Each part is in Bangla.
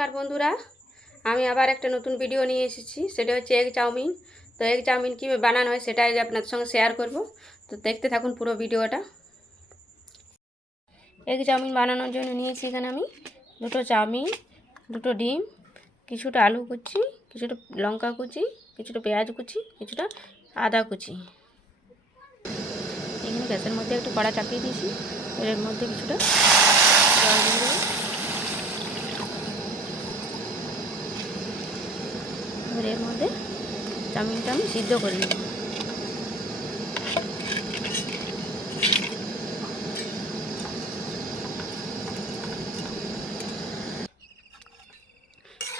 নমস্কার বন্ধুরা, আমি আবার একটা নতুন ভিডিও নিয়ে এসেছি। সেটা হচ্ছে এগ চাউমিন। তো এগ চাউমিন কীভাবে বানানো হয় সেটাই আপনাদের সঙ্গে শেয়ার করব। তো দেখতে থাকুন পুরো ভিডিওটা। এগ চাউমিন বানানোর জন্য নিয়েছি এখানে আমি দুটো চাউমিন, দুটো ডিম, কিছুটা আলু কুচি, কিছুটা লঙ্কা কুচি, কিছুটা পেঁয়াজ কুচি, কিছুটা আদা কুচি। এখানে গ্যাসের মধ্যে একটু কড়া চাপিয়ে দিয়েছি। এর মধ্যে কিছুটা জল দিয়ে দেবো। এর মধ্যে চাউমিনটা আমি সিদ্ধ করে নেব।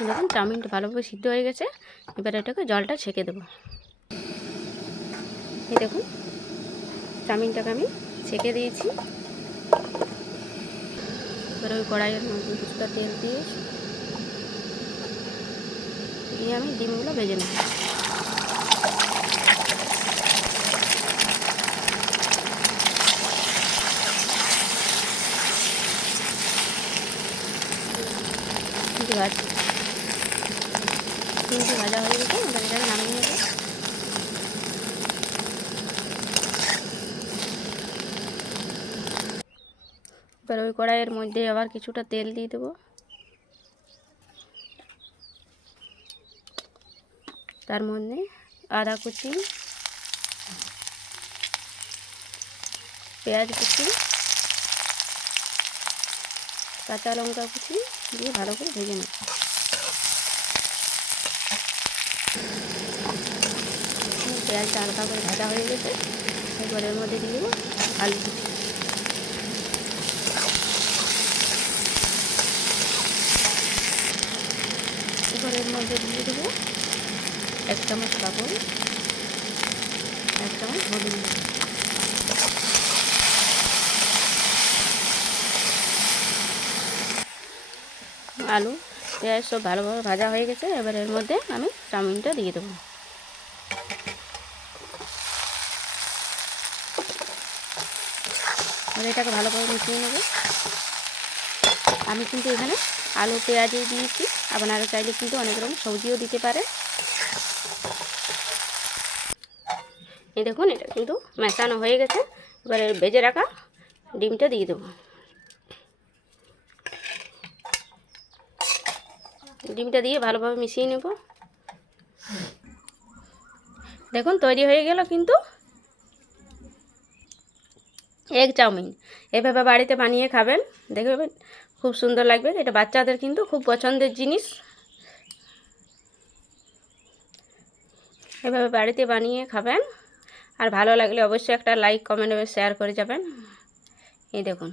দেখুন চাউমিনটা ভালোভাবে সিদ্ধ হয়ে গেছে। এবার এটাকে জলটা ছেঁকে দেবো। এই দেখুন চাউমিনটাকে আমি ছেঁকে দিয়েছি। এবার ওই কড়াইয়ের মধ্যে কিছুটা তেল দিয়ে আমি ডিমগুলো ভেজে নেব। ডিমটি ভাজা হয়ে গেছে, এবার এটাকে নামিয়ে নেব। এবার ওই কড়াইয়ের মধ্যে আবার কিছুটা তেল দিয়ে দেবো। তার মধ্যে আদা কুচি, পেঁয়াজ কুচি, কাঁচা লঙ্কা কুচি দিয়ে ভালো করে ভেজে নেব। পেঁয়াজটা হালকা করে ভাজা হয়ে গেছে। এবার এর মধ্যে দিয়ে দেবো আলু কুচি। এবার এর মধ্যে দিয়ে দেবো 1 চামচ লবণ, 1 চামচ হলুদ। আলু পেঁয়াজ সব ভালোভাবে ভাজা হয়ে গেছে। এবার এর মধ্যে আমি চাউমিনটা দিয়ে দেবো। এবার এটাকে ভালোভাবে মিশিয়ে নেব। আমি কিন্তু এখানে আলু পেঁয়াজই দিয়েছি, আপনারা চাইলে কিন্তু অনেক রকম সবজিও দিতে পারে। এই দেখুন এটা কিন্তু মেশানো হয়ে গেছে। এবারে ভেজে রাখা ডিমটা দিয়ে দেবো। ডিমটা দিয়ে ভালোভাবে মিশিয়ে নেব। দেখুন তৈরি হয়ে গেল কিন্তু এগ চাউমিন। এভাবে বাড়িতে বানিয়ে খাবেন, দেখবেন খুব সুন্দর লাগবে। এটা বাচ্চাদের কিন্তু খুব পছন্দের জিনিস। এভাবে বাড়িতে বানিয়ে খাবেন। আর ভালো লাগলে অবশ্যই একটা লাইক কমেন্ট শেয়ার করে যাবেন। এই দেখুন।